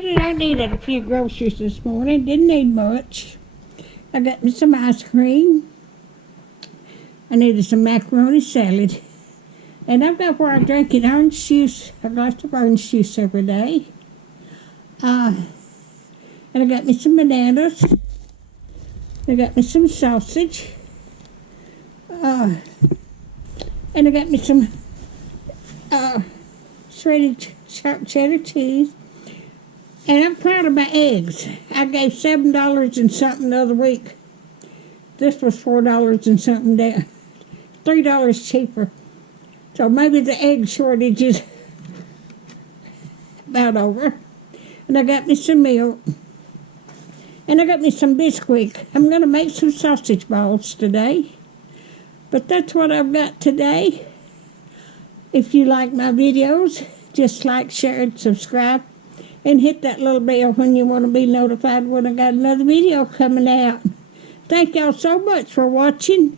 decided I needed a few groceries this morning. Didn't need much. I got me some ice cream. I needed some macaroni salad. And I've got where I'm drinking orange juice, a glass of orange juice every day. And I got me some bananas. I got me some sausage. And I got me some shredded sharp cheddar cheese. And I'm proud of my eggs. I gave $7 and something the other week. This was $4 and something down. $3 cheaper. So maybe the egg shortage is about over. And I got me some milk. And I got me some Bisquick. I'm going to make some sausage balls today. But that's what I've got today. If you like my videos, just like, share, and subscribe. And hit that little bell when you want to be notified when I got another video coming out. Thank y'all so much for watching.